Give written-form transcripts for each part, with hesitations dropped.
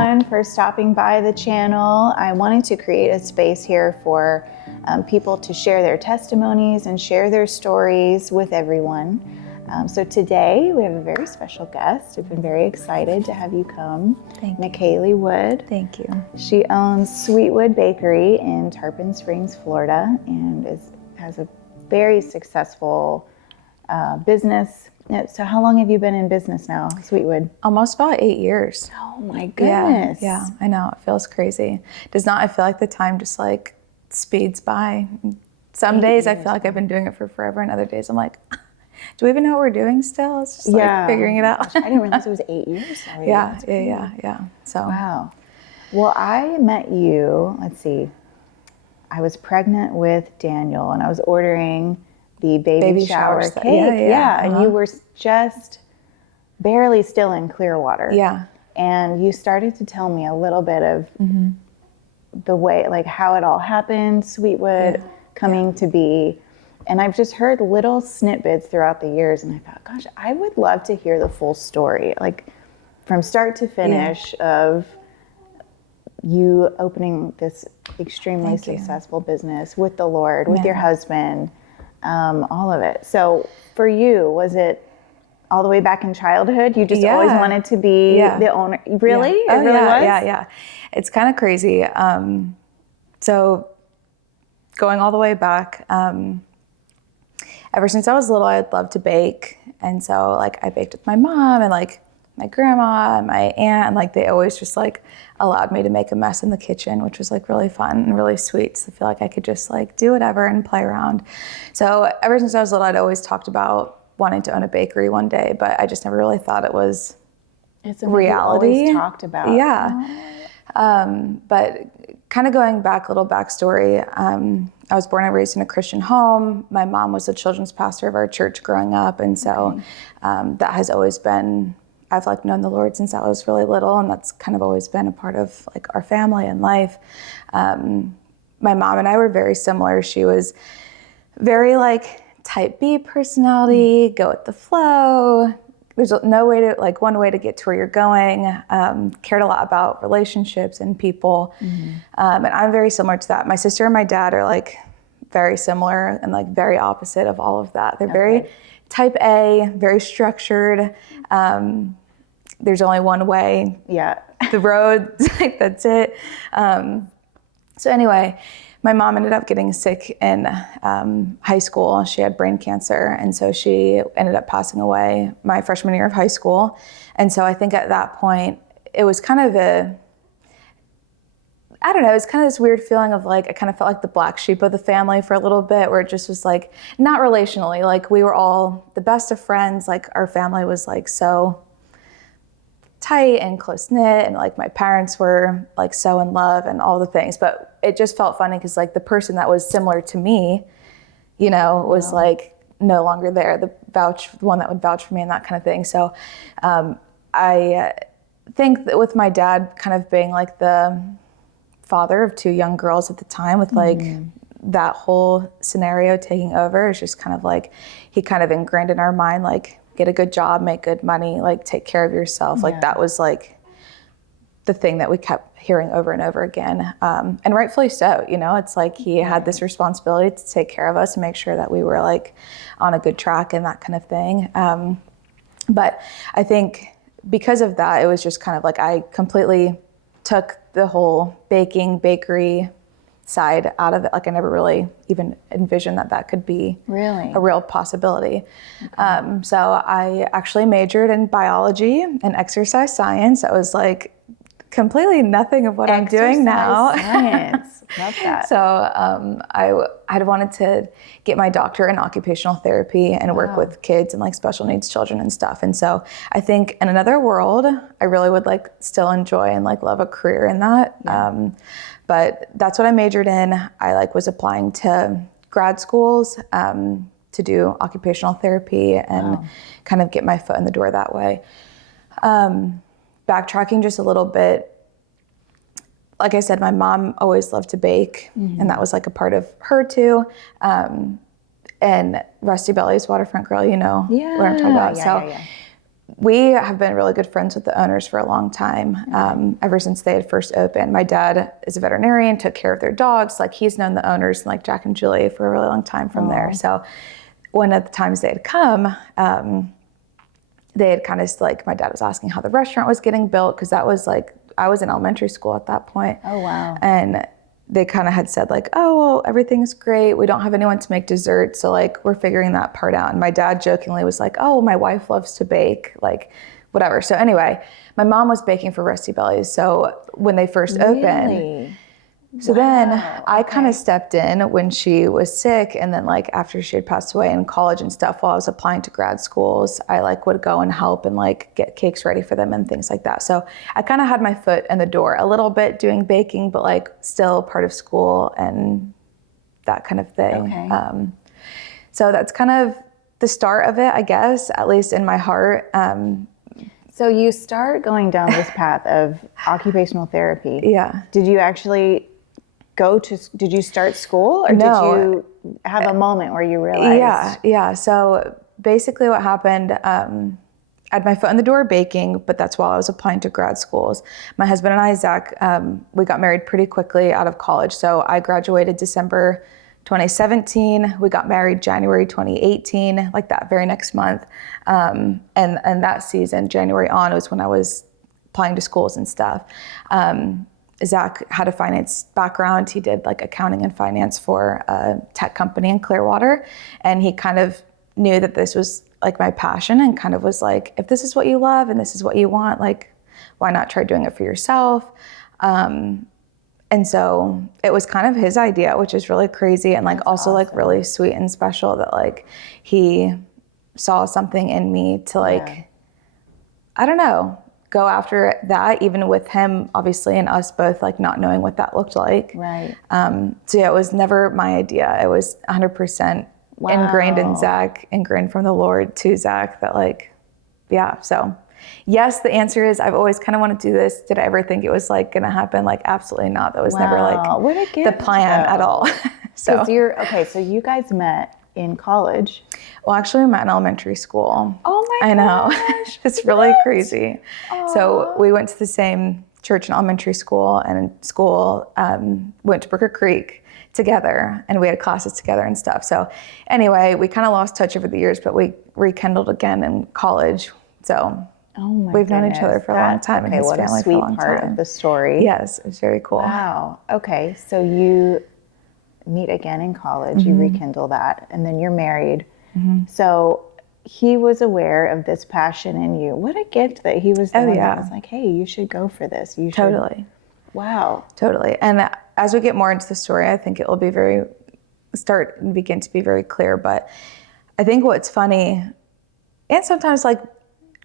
everyone for stopping by the channel. I wanted to create a space here for people to share their testimonies and share their stories with everyone. So today we have a very special guest. I've been very excited to have you come. Thank you. Mikaeli Wood. Thank you. She owns Sweetwood Bakery in Tarpon Springs, Florida, and has a very successful business. So how long have you been in business now, Sweetwood? Almost about 8 years. Oh my goodness. Yeah, I know. It feels crazy. Does not, I feel like the time just like speeds by. Some days I feel like I've been doing it for forever, and other days I'm like, do we even know what we're doing still? It's just like figuring it out. I didn't realize it was 8 years already. Yeah. So. Wow. Well, I met you, let's see, I was pregnant with Daniel and I was ordering the baby shower cake. Yeah. And you were just barely still in Clearwater. Yeah. And you started to tell me a little bit of the way, like how it all happened, Sweetwood coming to be. And I've just heard little snippets throughout the years, and I thought, gosh, I would love to hear the full story, like from start to finish of you opening this extremely successful business with the Lord, with your husband, all of it. So for you, was it all the way back in childhood? You just always wanted to be the owner? Really? Yeah. It really was? Yeah. It's kind of crazy. So going all the way back, ever since I was little, I'd loved to bake. And so like I baked with my mom and like my grandma and my aunt, and like they always just like allowed me to make a mess in the kitchen, which was like really fun and really sweet. So I feel like I could just like do whatever and play around. So ever since I was little, I'd always talked about wanting to own a bakery one day, but I just never really thought it was reality. You always talked about. Yeah. But kind of going back, a little backstory, I was born and raised in a Christian home. My mom was the children's pastor of our church growing up. And so that has always been, I've like known the Lord since I was really little, and that's kind of always been a part of like our family and life. My mom and I were very similar. She was very like type B personality, go with the flow. There's no way to, like one way to get to where you're going, cared a lot about relationships and people. And I'm very similar to that. My sister and my dad are like very similar and like very opposite of all of that. They're very type A, very structured. There's only one way. Yeah. The road, like that's it. So anyway, my mom ended up getting sick in high school. She had brain cancer, and so she ended up passing away my freshman year of high school. And so I think at that point, it was kind of it was kind of this weird feeling of like, I kind of felt like the black sheep of the family for a little bit, where it just was like, not relationally, like we were all the best of friends. Like our family was like so tight and close knit, and like my parents were like so in love and all the things, but it just felt funny because like the person that was similar to me, you know, was like no longer there, the one that would vouch for me and that kind of thing. So I think that with my dad kind of being like the father of two young girls at the time, with like that whole scenario taking over, it's just kind of like he kind of ingrained in our mind, like get a good job, make good money, like take care of yourself. Like that was like the thing that we kept hearing over and over again. And rightfully so, you know, it's like he had this responsibility to take care of us and make sure that we were like on a good track and that kind of thing. But I think because of that, it was just kind of like I completely took the whole bakery side out of it. Like I never really even envisioned that could be a real possibility. So I actually majored in biology and exercise science. I was like completely nothing of what I'm doing now. Science. Love that. So I had wanted to get my doctorate in occupational therapy and work with kids and like special needs children and stuff. And so I think in another world, I really would like still enjoy and like love a career in that. But that's what I majored in. I like was applying to grad schools to do occupational therapy and kind of get my foot in the door that way. Backtracking just a little bit, like I said, my mom always loved to bake, and that was like a part of her too. And Rusty Belly's Waterfront Grill, you know what I'm talking about. we have been really good friends with the owners for a long time, ever since they had first opened. My dad is a veterinarian, took care of their dogs. Like he's known the owners, like Jack and Julie, for a really long time from there. So one of the times they had come, they had kind of like, my dad was asking how the restaurant was getting built, because that was like, I was in elementary school at that point. Oh, wow. And they kind of had said like, oh, well, everything's great. We don't have anyone to make dessert. So like, we're figuring that part out. And my dad jokingly was like, oh, my wife loves to bake, like whatever. So anyway, my mom was baking for Rusty Bellies. So when they first opened, so then I kind of stepped in when she was sick. And then like after she had passed away in college and stuff, while I was applying to grad schools, I like would go and help and like get cakes ready for them and things like that. So I kind of had my foot in the door a little bit doing baking, but like still part of school and that kind of thing. Okay. So that's kind of the start of it, I guess, at least in my heart. So you start going down this path of occupational therapy. Yeah. Did you actually did you start school, or No. did you have a moment where you realized? Yeah. So basically what happened, I had my foot in the door baking, but that's while I was applying to grad schools. My husband and I, Zach, we got married pretty quickly out of college. So I graduated December 2017. We got married January 2018, like that very next month. And that season, January on, was when I was applying to schools and stuff. Zach had a finance background. He did like accounting and finance for a tech company in Clearwater. And he kind of knew that this was like my passion, and kind of was like, if this is what you love and this is what you want, like, why not try doing it for yourself? And so it was kind of his idea, which is really crazy. And like, That's also awesome. like really sweet and special that like he saw something in me to like, I don't know, go after that, even with him, obviously, and us both like not knowing what that looked like. Right. So yeah, it was never my idea. It was 100% ingrained in Zach, ingrained from the Lord to Zach that like, yeah. So yes, the answer is I've always kind of wanted to do this. Did I ever think it was like going to happen? Like, absolutely not. That was never like What a the gift, plan at all. So so you guys met in college. well, actually, we met in elementary school. Oh my I know. gosh. It's really crazy. So we went to the same church in elementary school, and in school went to Brooker Creek together, and we had classes together and stuff. So anyway, we kind of lost touch over the years, but we rekindled again in college. So we've known each other for a long time, and his what family a sweet for a long part time. of the story. Yes, it was very cool. Wow. Okay, so you meet again in college, you rekindle that, and then you're married. So he was aware of this passion in you. What a gift that he was the one that was like, hey, you should go for this. You should. Totally. Wow. Totally. And as we get more into the story, I think it will be begin to be very clear. But I think what's funny, and sometimes like,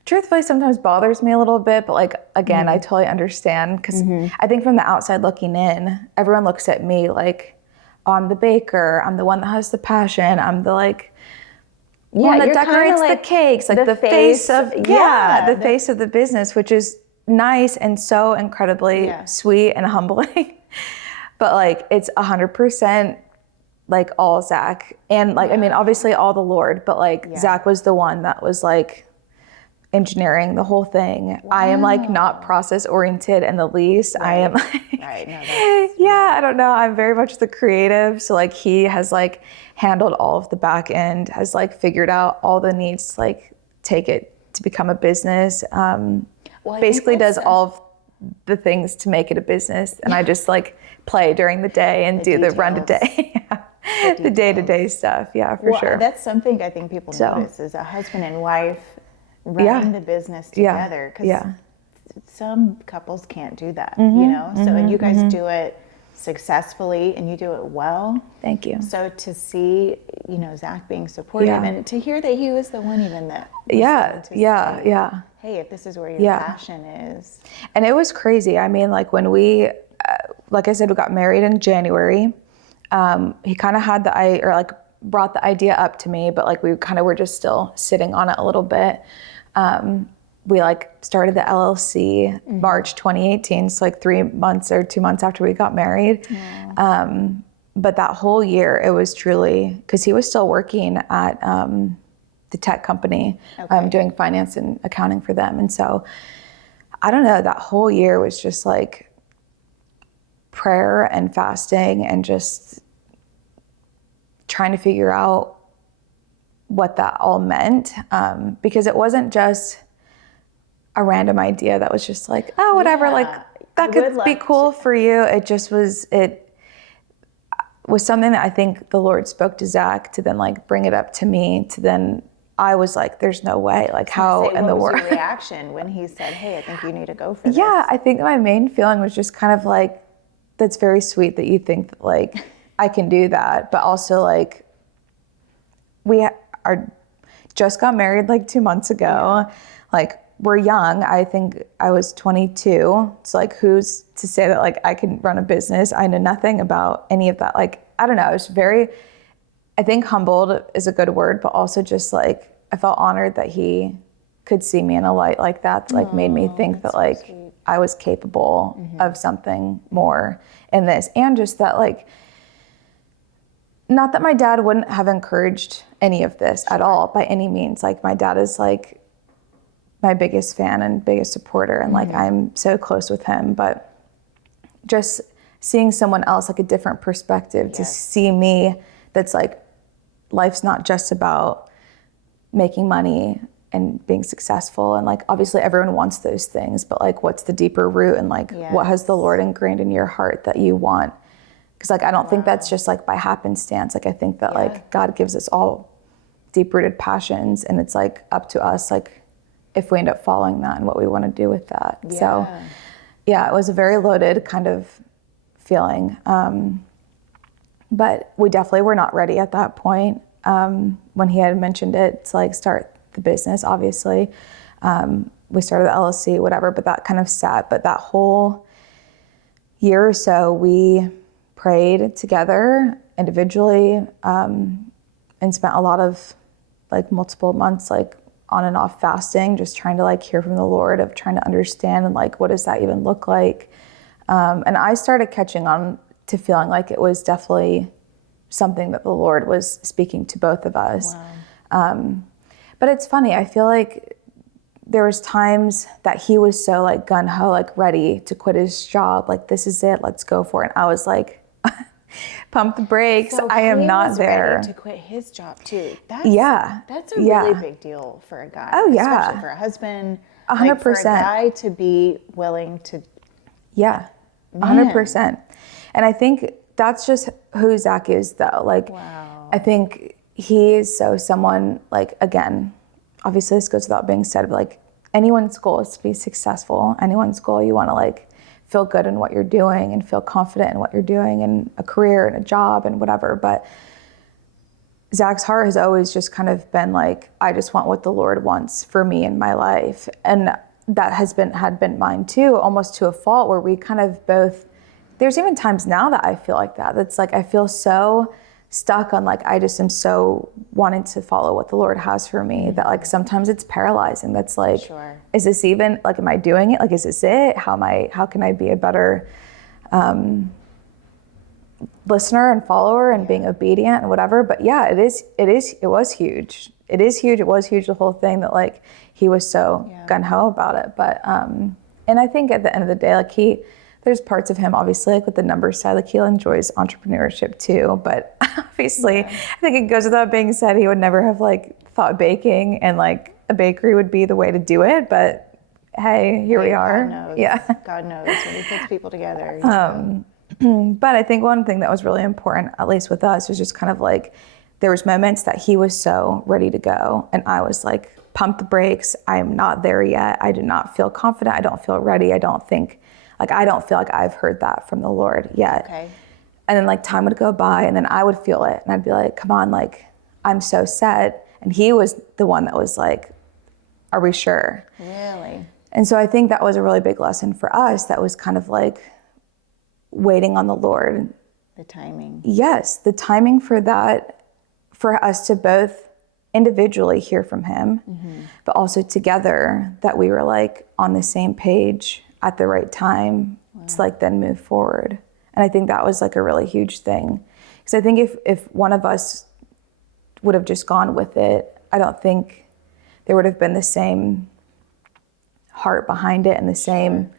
truthfully, sometimes bothers me a little bit, but like, again, I totally understand, because I think from the outside looking in, everyone looks at me like, oh, I'm the baker, I'm the one that has the passion, I'm the like, one that decorates the cakes, like the face of, the face of the business, which is nice and so incredibly sweet and humbling. But like, it's 100% like all Zach. And like, I mean, obviously all the Lord, but like Zach was the one that was like engineering the whole thing. I am like not process oriented in the least. I am like, I don't know. I'm very much the creative. So like he has like handled all of the back end, has like figured out all the needs to like take it to become a business. Basically does all of the things to make it a business. And I just like play during the day and do the run to day. The day-to-day stuff. Yeah, for sure. That's something I think people notice is a husband and wife running the business together, because some couples can't do that, you know? So, and you guys do it successfully and you do it well. Thank you. So to see, you know, Zach being supportive and to hear that he was the one even that say, hey, if this is where your passion is. And it was crazy. I mean, like when we, like I said, we got married in January. He kind of had brought the idea up to me, but like we kind of were just still sitting on it a little bit. We like started the LLC March 2018, so like 3 months or 2 months after we got married. But that whole year, it was truly, because he was still working at the tech company, Okay. doing finance and accounting for them. And so I don't know, that whole year was just like prayer and fasting and just trying to figure out what that all meant, because it wasn't just a random idea that was just like, oh, whatever, Yeah, like I that would could be love cool for you. It was something that I think the Lord spoke to Zach to then like bring it up to me, to then I was like, there's no way, like how in the What was world. your reaction when he said, hey, I think you need to go for this? Yeah, I think my main feeling was just kind of like, that's very sweet that you think that like I can do that, but also like we are just got married like 2 months ago. Like we're young. I think I was 22. So like who's to say that like I can run a business? I know nothing about any of that. Like, I don't know. I was very, I think humbled is a good word, but also just like I felt honored that he could see me in a light like that. Like made me think that like I was capable of something more in this. And just that like, not that my dad wouldn't have encouraged any of this at all by any means. Like my dad is like my biggest fan and biggest supporter, and like I'm so close with him, but just seeing someone else, like a different perspective, to see me, that's like life's not just about making money and being successful, and like obviously everyone wants those things, but like what's the deeper root, and like what has the Lord ingrained in your heart that you want? Because like I don't think that's just like by happenstance. Like I think that like God gives us all deep-rooted passions, and it's like up to us like if we end up following that and what we want to do with that. So yeah, it was a very loaded kind of feeling, but we definitely were not ready at that point, when he had mentioned it to like start the business. Obviously we started the LLC, whatever, but that kind of sat. But that whole year or so we prayed together individually, and spent a lot of like multiple months like on and off fasting, just trying to like hear from the Lord, of trying to understand and like what does that even look like. And I started catching on to feeling like it was definitely something that the Lord was speaking to both of us. But it's funny, I feel like there was times that he was so like gung-ho, like ready to quit his job, like this is it, let's go for it. And I was like, pump the brakes. So I am he not was there. ready to quit his job too. That's a Yeah. really big deal for a guy. Oh, yeah. Especially for a husband. 100%. Like for a guy to be willing to. Yeah, 100%. And I think that's just who Zach is though. Like, I think he is so someone like, again, obviously this goes without being said, but like anyone's goal is to be successful. Anyone's goal, you want to like feel good in what you're doing and feel confident in what you're doing, and a career and a job and whatever. But Zach's heart has always just kind of been like, I just want what the Lord wants for me in my life. And that had been mine too, almost to a fault, where we kind of both, there's even times now that I feel like that. That's like, I feel so stuck on like, I just am so wanting to follow what the Lord has for me, that like sometimes it's paralyzing. That's like, is this even, like, am I doing it? Like, is this it? How can I be a better listener and follower and being obedient and whatever? But yeah, it was huge. It is huge. It was huge, the whole thing, that like he was so gung-ho about it. But, and I think at the end of the day, like there's parts of him, obviously, like with the numbers side, like he enjoys entrepreneurship too. But obviously, I think it goes without being said, he would never have like thought baking and like a bakery would be the way to do it. But hey, here we are. God knows. Yeah. God knows when he puts people together. But I think one thing that was really important, at least with us, was just kind of like, there was moments that he was so ready to go, and I was like, pump the brakes. I am not there yet. I do not feel confident. I don't feel ready. I don't feel like I've heard that from the Lord yet. Okay. And then like time would go by, and then I would feel it, and I'd be like, come on, like I'm so set. And he was the one that was like, are we sure? Really? And so I think that was a really big lesson for us. That was kind of like waiting on the Lord. The timing. Yes, the timing for that, for us to both individually hear from him, but also together, that we were like on the same page at the right time to like then move forward. And I think that was like a really huge thing. Because I think if one of us would have just gone with it, I don't think there would have been the same heart behind it and the same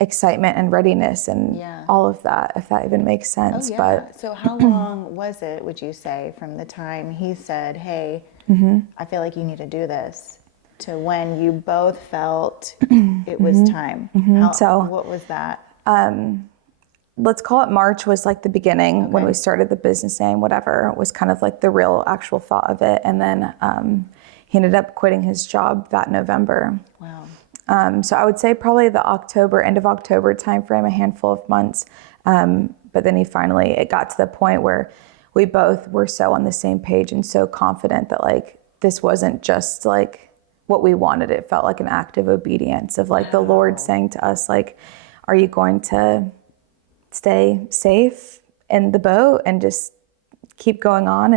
excitement and readiness and all of that, if that even makes sense. But so how long was it, would you say, from the time he said, hey, I feel like you need to do this, to when you both felt it was time? What was that? Let's call it March was like the beginning when we started the business name, whatever, was kind of like the real actual thought of it. And then he ended up quitting his job that November. Wow. So I would say probably the end of October timeframe, a handful of months. But then it got to the point where we both were so on the same page and so confident that like, this wasn't just like what we wanted. It felt like an act of obedience of like the Lord saying to us, like, are you going to stay safe in the boat and just keep going on,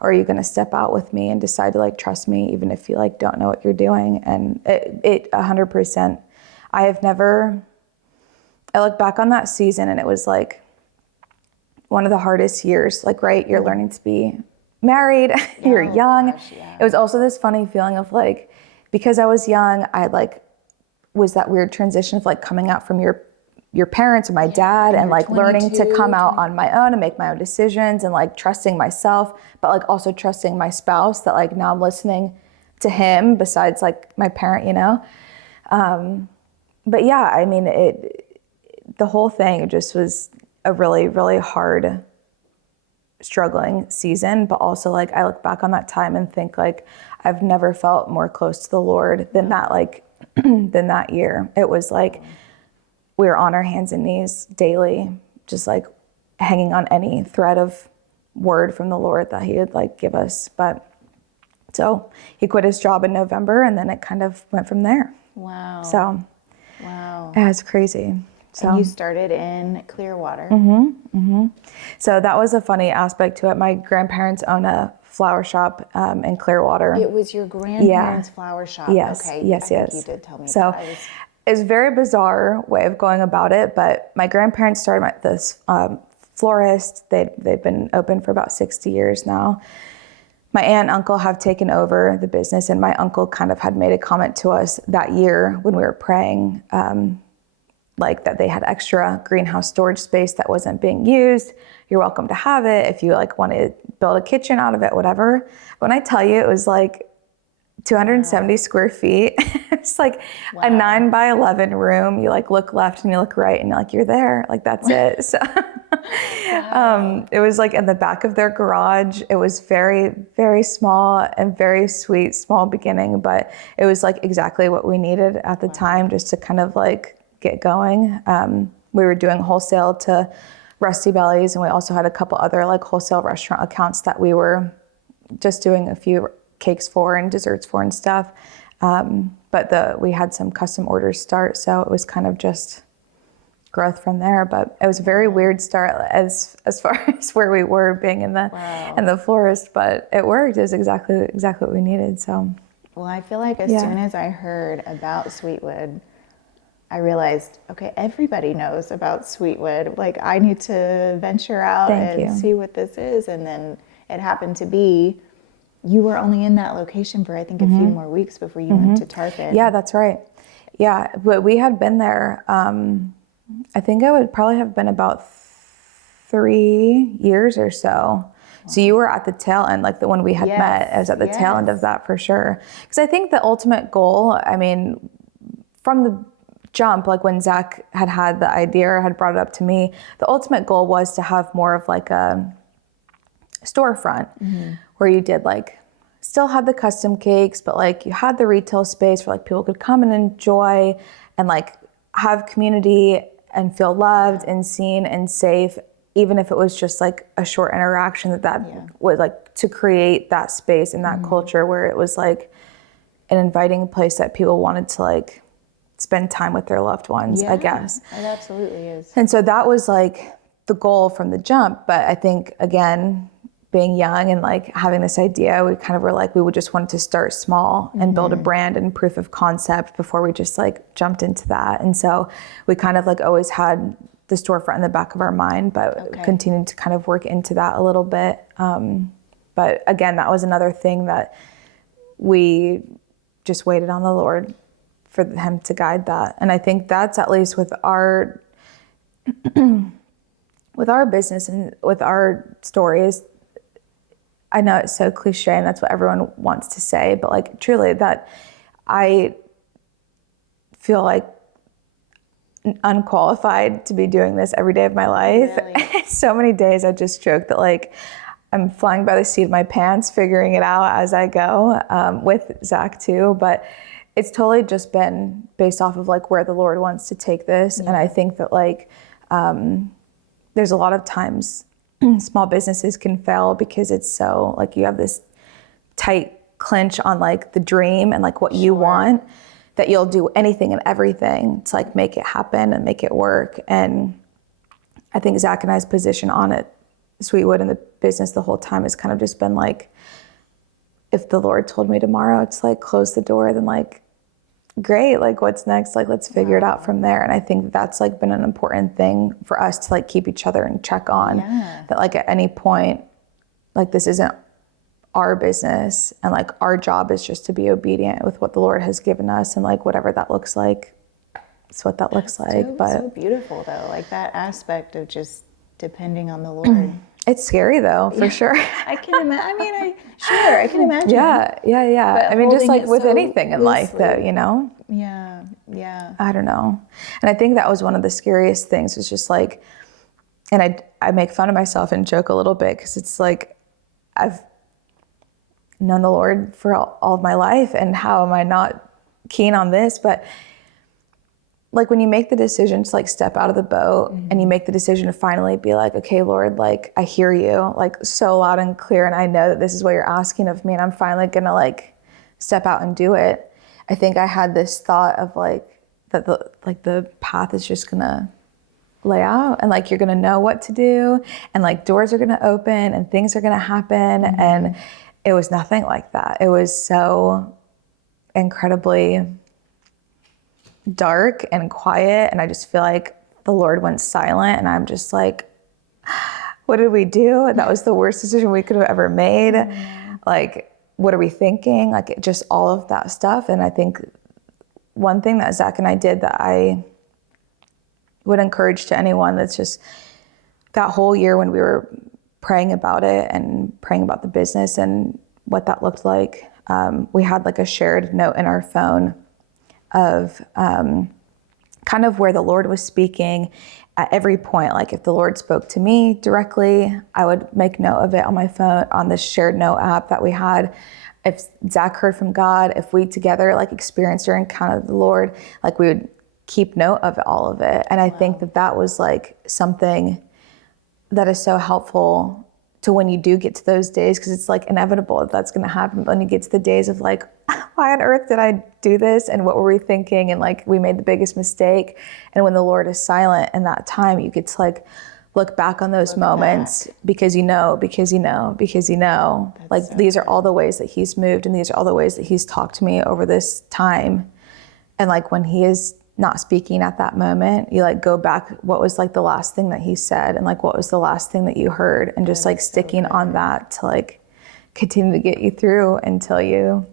or are you going to step out with me and decide to like trust me even if you like don't know what you're doing? And it 100%. I look back on that season and it was like one of the hardest years. Like, right, you're learning to be married, you're young. It was also this funny feeling of like, because I was young, I like was that weird transition of like coming out from your parents or my dad and like learning to come out on my own and make my own decisions and like trusting myself, but like also trusting my spouse that like now I'm listening to him besides like my parent, you know? But yeah, I mean, the whole thing just was a really, really hard, struggling season, but also like I look back on that time and think like I've never felt more close to the Lord than that, like than that year. It was like we were on our hands and knees daily, just like hanging on any thread of word from the Lord that he would like give us. But so he quit his job in November and then it kind of went from there. Wow. So wow, it's crazy. So and you started in Clearwater. So that was a funny aspect to it. My grandparents own a flower shop in Clearwater. It was your grandparents' flower shop. Yes. Okay. Yes. I Yes. think you did tell me so that. it was a very bizarre way of going about it, but my grandparents started this florist. They've been open for about 60 years now. My aunt and uncle have taken over the business, and my uncle kind of had made a comment to us that year when we were praying, like that they had extra greenhouse storage space that wasn't being used. You're welcome to have it if you like want to build a kitchen out of it, whatever. When I tell you, it was like 270 square feet. It's like a 9x11 room. You like look left and you look right and you're like, you're there. Like that's it. So it was like in the back of their garage. It was very, very small and very sweet, small beginning, but it was like exactly what we needed at the time just to kind of like get going. We were doing wholesale to Rusty Bellies, and we also had a couple other like wholesale restaurant accounts that we were just doing a few cakes for and desserts for and stuff. But we had some custom orders start, so it was kind of just growth from there. But it was a very weird start as far as where we were being in the florist, but it worked. It was exactly what we needed. So well, I feel like as soon as I heard about Sweetwood, I realized, okay, everybody knows about Sweetwood. Like I need to venture out and see what this is. And then it happened to be, you were only in that location for I think a few more weeks before you went to Tarpon. Yeah, that's right. Yeah, but we had been there, I think it would probably have been about 3 years or so. Wow. So you were at the tail end, like the one we had met, I was at the tail end of that for sure. Because I think the ultimate goal, I mean, from the jump, like when Zach had the idea or had brought it up to me, the ultimate goal was to have more of like a storefront where you did like, still had the custom cakes, but like you had the retail space where like people could come and enjoy and like have community and feel loved and seen and safe, even if it was just like a short interaction that was like to create that space and that culture where it was like an inviting place that people wanted to like spend time with their loved ones, I guess. It absolutely is. And so that was like the goal from the jump. But I think, again, being young and like having this idea, we kind of were like, we would just want to start small and build a brand and proof of concept before we just like jumped into that. And so we kind of like always had the storefront in the back of our mind, but continued to kind of work into that a little bit. But again, that was another thing that we just waited on the Lord for him to guide that. And I think that's at least with our business and with our stories. I know it's so cliche and that's what everyone wants to say, but like truly that I feel like unqualified to be doing this every day of my life. Really? So many days I just joke that like I'm flying by the seat of my pants, figuring it out as I go, with Zach too. But it's totally just been based off of like where the Lord wants to take this. And I think that like, there's a lot of times small businesses can fail because it's so like you have this tight clinch on like the dream and like what you want, that you'll do anything and everything to like make it happen and make it work. And I think Zach and I's position on it, Sweetwood, and the business the whole time has kind of just been like, if the Lord told me tomorrow to like close the door, then like, great, like what's next? Like, let's figure it out from there. And I think that's like been an important thing for us to like keep each other in check on, that like at any point, like this isn't our business and like our job is just to be obedient with what the Lord has given us, and like whatever that looks like, it's what that looks like. But so beautiful though, like that aspect of just depending on the Lord. It's scary though, for sure. I can imagine. I mean, I can imagine. Yeah. But I mean, just holding like it with so anything in life though, you know? Yeah. I don't know. And I think that was one of the scariest things, was just like, and I make fun of myself and joke a little bit because it's like, I've known the Lord for all of my life, and how am I not keen on this? But like when you make the decision to like step out of the boat, and you make the decision to finally be like, okay, Lord, like I hear you like so loud and clear, and I know that this is what you're asking of me, and I'm finally gonna like step out and do it. I think I had this thought of like that the path is just gonna lay out, and like you're gonna know what to do, and like doors are gonna open and things are gonna happen. And it was nothing like that. It was so incredibly dark and quiet, and I just feel like the Lord went silent, and I'm just like, what did we do? That was the worst decision we could have ever made. Like, what are we thinking? Like, just all of that stuff. And I think one thing that Zach and I did that I would encourage to anyone, that's just that whole year when we were praying about it and praying about the business and what that looked like, we had like a shared note in our phone of kind of where the Lord was speaking at every point. Like if the Lord spoke to me directly, I would make note of it on my phone, on this shared note app that we had. If Zach heard from God, if we together like experienced or encountered the Lord, like we would keep note of all of it. And I think that was like something that is so helpful to when you do get to those days, because it's like inevitable that that's going to happen. But when you get to the days of like, why on earth did I do this? And what were we thinking? And like, we made the biggest mistake. And when the Lord is silent in that time, you get to like look back on those moments because you know. Like, these are all the ways that he's moved, and these are all the ways that he's talked to me over this time. And like when he is not speaking at that moment, you like go back, what was like the last thing that he said, and like what was the last thing that you heard, and just like sticking on that to like continue to get you through until you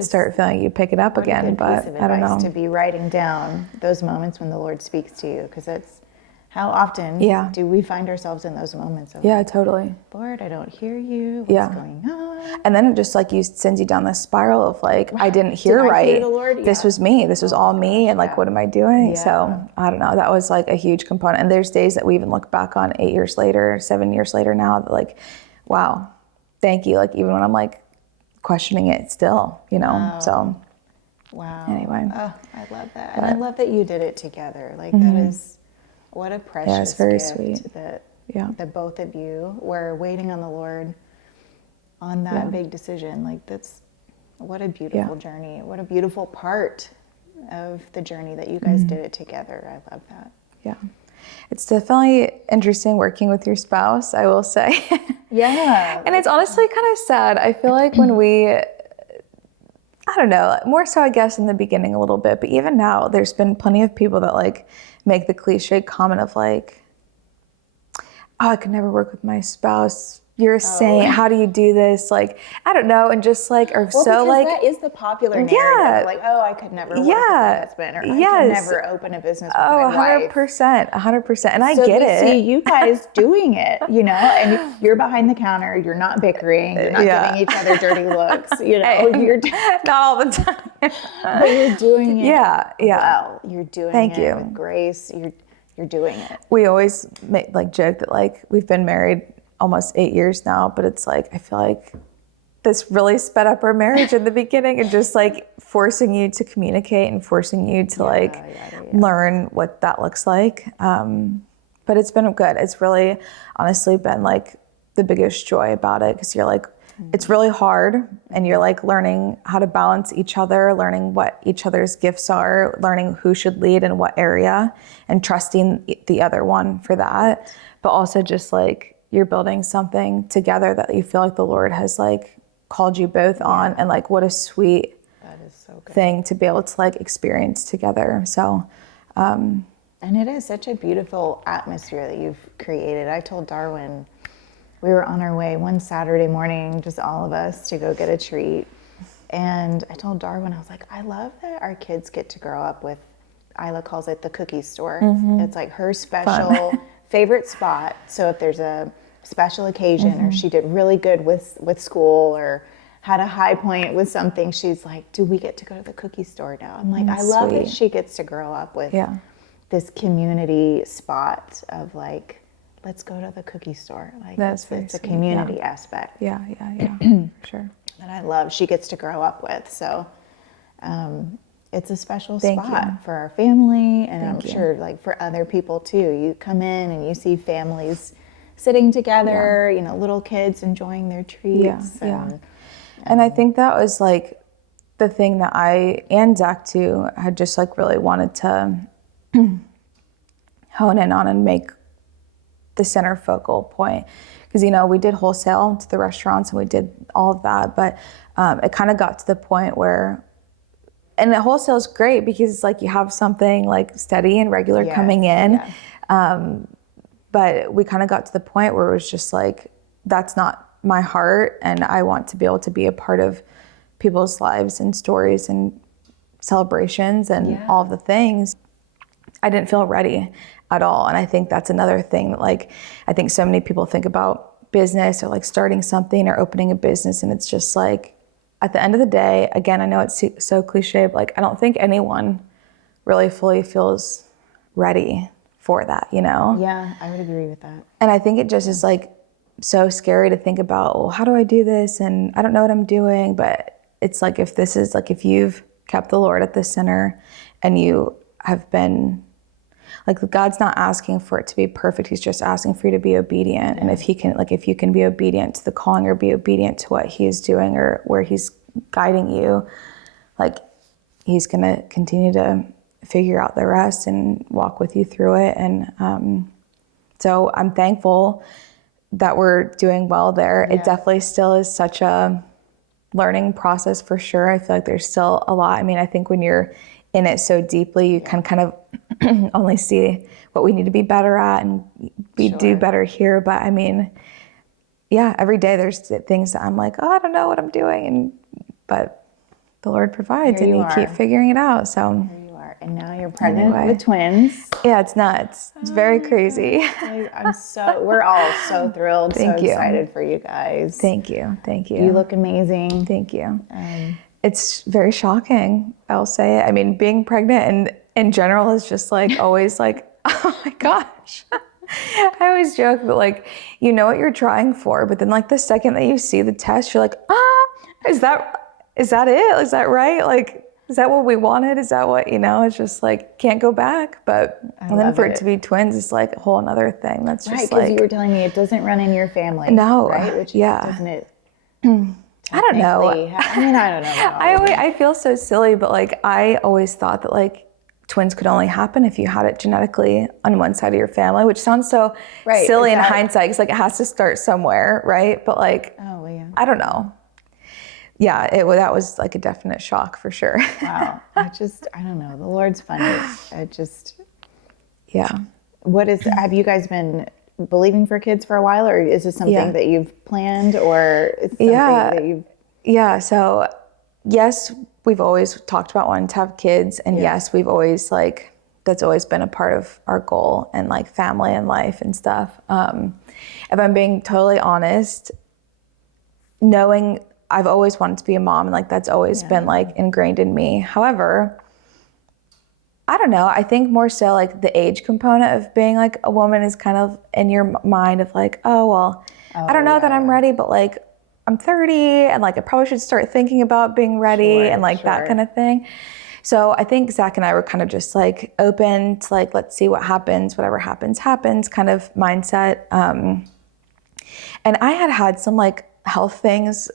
start feeling you pick it up again. But I don't know, to be writing down those moments when the Lord speaks to you, because it's how often do we find ourselves in those moments of like, totally, Lord, I don't hear you, what's going on? And then it just like sends you down this spiral of like, I didn't hear right. Hear the Lord? This was me. This was all me. And like, what am I doing? So I don't know. That was like a huge component. And there's days that we even look back on 8 years later, 7 years later now, that like, wow, thank you. Like even when I'm like questioning it still, you know, so. Wow. Anyway. Oh, I love that. And I love that you did it together. Like that is, what a precious it's very gift sweet. That both of you were waiting on the Lord on that big decision. Like that's, what a beautiful journey. What a beautiful part of the journey that you guys did it together. I love that. Yeah. It's definitely interesting working with your spouse, I will say. Yeah. And it's honestly kind of sad. I feel like when I don't know, more so I guess in the beginning a little bit, but even now there's been plenty of people that like make the cliche comment of like, oh, I could never work with my spouse you're a saint. How do you do this? Like, I don't know. And just like, are Well, so because like, that is the popular narrative. yeah, Like, oh, I could never work with yeah, my husband, or I yes. could never open a business with Oh, my wife. 100%. And I So get you it. see you guys doing it, you know, and you're behind the counter, you're not bickering, you're not Yeah. giving each other dirty looks, you know, Hey, you're not all the time. but you're doing it Yeah. well. You're doing Thank it you. with grace. You're doing it. We always like joke that like we've been married almost 8 years now, but it's like I feel like this really sped up our marriage in the beginning, and just like forcing you to communicate and forcing you to learn what that looks like. But it's been good. It's really honestly been like the biggest joy about it, because you're like, it's really hard, and you're like learning how to balance each other, learning what each other's gifts are, learning who should lead in what area, and trusting the other one for that. But also just like you're building something together that you feel like the Lord has like called you both on, and like what a sweet thing to be able to like experience together. So and it is such a beautiful atmosphere that you've created. I told Darwin, we were on our way one Saturday morning, just all of us, to go get a treat. And I told Darwin, I was like, I love that our kids get to grow up with, Isla calls it the cookie store. It's like her special favorite spot. So if there's a special occasion, or she did really good with school, or had a high point with something, she's like, do we get to go to the cookie store now? I'm like, I love that she gets to grow up with this community spot of like, let's go to the cookie store. Like, it's a community aspect. Yeah, sure. That I love. She gets to grow up with. So it's a special spot for our family, and I'm sure like for other people too. You come in and you see families sitting together, you know, little kids enjoying their treats. And I think that was like the thing that I and Zach too had just like really wanted to hone in on and make the center focal point, because you know we did wholesale to the restaurants and we did all of that, but it kind of got to the point where, and the wholesale is great because it's like you have something like steady and regular coming in, but we kind of got to the point where it was just like, that's not my heart, and I want to be able to be a part of people's lives and stories and celebrations and all the things. I didn't feel ready at all. And I think that's another thing that like, I think so many people think about business or like starting something or opening a business. And it's just like, at the end of the day, again, I know it's so cliche, but like, I don't think anyone really fully feels ready for that, you know? Yeah, I would agree with that. And I think it just is like so scary to think about, well, how do I do this? And I don't know what I'm doing. But it's like, if this is like, if you've kept the Lord at the center and you have been, like, God's not asking for it to be perfect. He's just asking for you to be obedient. And if he can, like, if you can be obedient to the calling or be obedient to what he is doing or where he's guiding you, like, he's going to continue to figure out the rest and walk with you through it. And so I'm thankful that we're doing well there. It definitely still is such a learning process for sure. I feel like there's still a lot. I mean, I think when you're in it so deeply, you can kind of only see what we need to be better at and do better here. But I mean, every day there's things that I'm like, oh, I don't know what I'm doing. but the Lord provides, and you keep figuring it out. So here you are. And now you're pregnant with twins. Yeah, it's nuts. It's very crazy. We're all so thrilled, excited for you guys. Thank you. You look amazing. Thank you. It's very shocking, I'll say it. I mean, being pregnant and in general is just like always like, oh my gosh. I always joke that like, you know what you're trying for, but then like the second that you see the test, you're like, is that it? Is that right? Like, is that what we wanted? Is that what, it's just like, can't go back. But and then for it to be twins, it's like a whole otother thing. That's just right, because you were telling me it doesn't run in your family. No. Right? Which doesn't it? I don't know. I mean, I don't know. I feel so silly, but like I always thought that like twins could only happen if you had it genetically on one side of your family, which sounds so silly in hindsight, because like it has to start somewhere, right? But like, I don't know. Yeah, that was like a definite shock for sure. Wow. I don't know. The Lord's funny. Have you guys been believing for kids for a while, or is this something that you've planned, or it's something that you've... Yeah. So yes, we've always talked about wanting to have kids, and yes, we've always like, that's always been a part of our goal and like family and life and stuff. If I'm being totally honest, knowing I've always wanted to be a mom, and like that's always been like ingrained in me. However, I don't know, I think more so like the age component of being like a woman is kind of in your mind of like, oh, well, I don't know that I'm ready, but like I'm 30 and like I probably should start thinking about being ready and like that kind of thing. So I think Zach and I were kind of just like open to like, let's see what happens, whatever happens, happens kind of mindset. And I had some like health things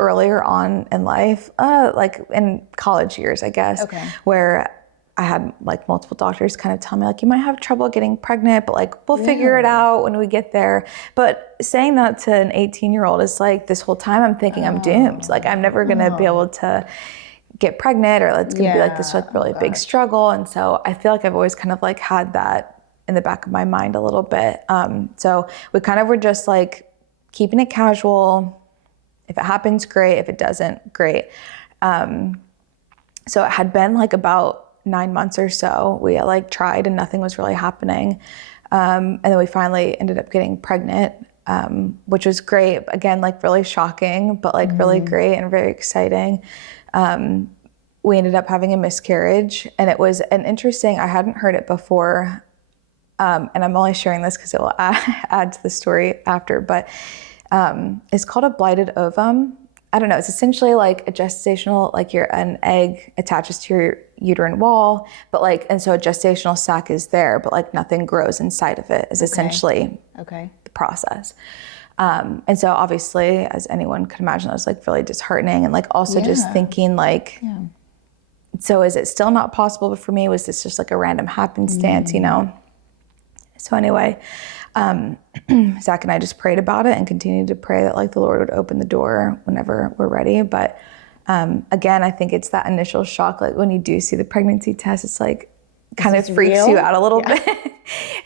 earlier on in life, like in college years, I guess, where I had like multiple doctors kind of tell me like, you might have trouble getting pregnant, but like, we'll figure it out when we get there. But saying that to an 18-year-old is like, this whole time I'm thinking I'm doomed. Like I'm never going to be able to get pregnant, or it's going to be like this like really big struggle. And so I feel like I've always kind of like had that in the back of my mind a little bit. So we kind of were just like keeping it casual. If it happens, great. If it doesn't, great. So it had been like about 9 months or so. We like tried and nothing was really happening. And then we finally ended up getting pregnant, which was great. Again, like really shocking, but like really great and very exciting. We ended up having a miscarriage, and it was an interesting, I hadn't heard it before. And I'm only sharing this because it will add to the story after, but it's called a blighted ovum. I don't know, it's essentially like a gestational, like an egg attaches to your uterine wall, but like, and so a gestational sac is there, but like nothing grows inside of it is essentially the process. And so obviously, as anyone could imagine, it was like really disheartening, and like also just thinking like, so is it still not possible for me? Was this just like a random happenstance, you know? So anyway, Zach and I just prayed about it and continued to pray that like the Lord would open the door whenever we're ready. But again, I think it's that initial shock. Like when you do see the pregnancy test, it's like kind of freaks you out a little bit.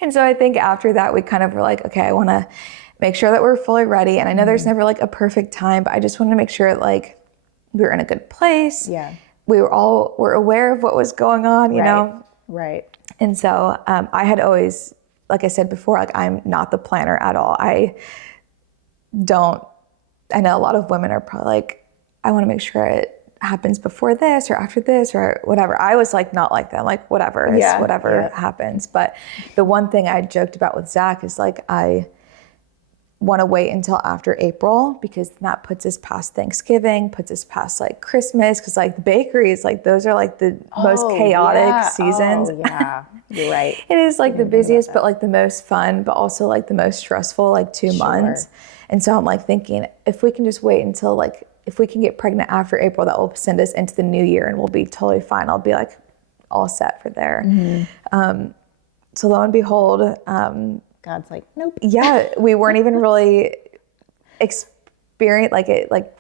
And so I think after that, we kind of were like, okay, I want to make sure that we're fully ready. And I know there's never like a perfect time, but I just wanted to make sure like we were in a good place. We were aware of what was going on, you know? And so I had always, like I said before, like I'm not the planner at all. I know a lot of women are probably like, I want to make sure it happens before this or after this or whatever. I was like, not like that. I'm like, whatever, whatever happens. But the one thing I joked about with Zach is like, I want to wait until after April, because that puts us past Thanksgiving, puts us past like Christmas, because like the bakeries, like those are like the most chaotic seasons. You're right. It is like the busiest, but like the most fun, but also like the most stressful, like 2 months. And so I'm like thinking, if we can just wait until like, if we can get pregnant after April, that will send us into the new year and we'll be totally fine. I'll be like all set for there. So lo and behold, God's like, nope. We weren't even really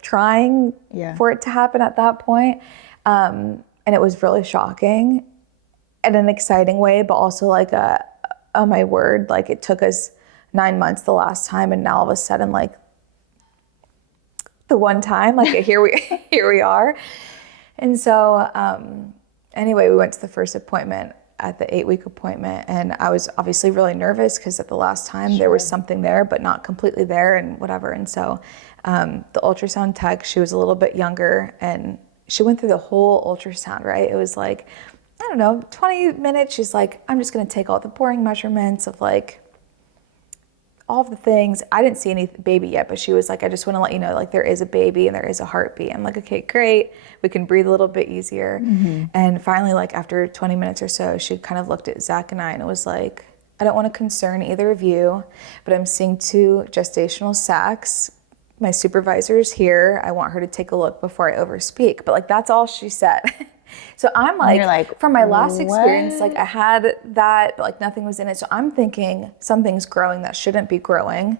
trying for it to happen at that point. And it was really shocking in an exciting way, but also like oh my word, like it took us 9 months the last time, and now all of a sudden, like the one time, like here we are. And so anyway, we went to the first appointment at the 8-week appointment, and I was obviously really nervous because at the last time there was something there, but not completely there and whatever. And so the ultrasound tech, she was a little bit younger, and she went through the whole ultrasound, right? It was like, I don't know, 20 minutes. She's like, I'm just going to take all the boring measurements of like all of the things. I didn't see any baby yet, but she was like, I just want to let you know, like there is a baby and there is a heartbeat. I'm like, okay, great. We can breathe a little bit easier. And finally, like after 20 minutes or so, she kind of looked at Zach and I and it was like, I don't want to concern either of you, but I'm seeing 2 gestational sacs. My supervisor's here. I want her to take a look before I overspeak. But like, that's all she said. So I'm like, you're like, from my last experience, like I had that, but like nothing was in it. So I'm thinking something's growing that shouldn't be growing.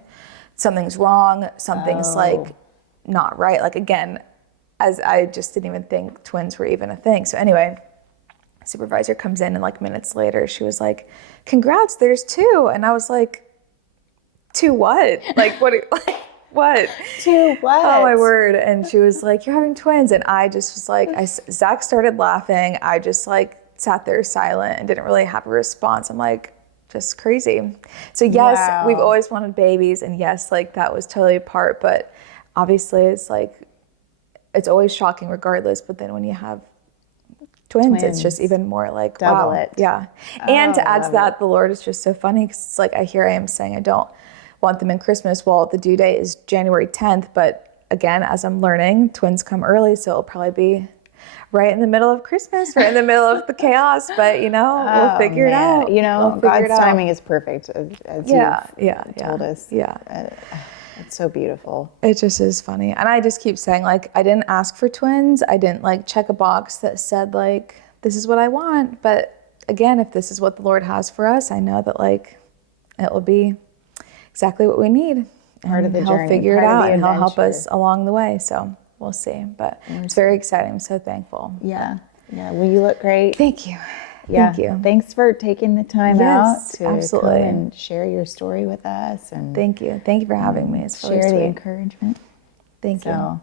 Something's wrong. Something's like not right. Like again, as I just didn't even think twins were even a thing. So anyway, supervisor comes in and like minutes later, she was like, congrats, there's 2. And I was like, to what? Like, what? Like, what? To what? Oh my word. And she was like, you're having twins. And I just was like, Zach started laughing. I just like sat there silent and didn't really have a response. I'm like, just crazy. So yes, Wow. we've always wanted babies. And yes, like that was totally a part, but obviously it's like, it's always shocking regardless. But then when you have twins, it's just even more like, Double wow. it. Yeah. Oh, And to add to love that, the Lord is just so funny because it's like, I am saying I don't want them in Christmas. Well, the due date is January 10th, but again, as I'm learning, twins come early, so it'll probably be right in the middle of Christmas, right in the middle of the chaos, but we'll figure it out. You know, We'll figure God's it out. timing is perfect, as you've told us. Yeah. It's so beautiful. It just is funny. And I just keep saying, like, I didn't ask for twins. I didn't like check a box that said like, this is what I want. But again, if this is what the Lord has for us, I know that like, it will be exactly what we need. Part of the He'll journey, figure it part of out, the and he'll help adventure. us along the way. So we'll see. But it's very exciting. I'm so thankful. Yeah. Well, you look great. Thank you. Yeah. Thank you. Thanks for taking the time out Yes, to absolutely. come and share your story with us and Thank you. Thank you for having me. It's really share the sweet. encouragement. Thank you. So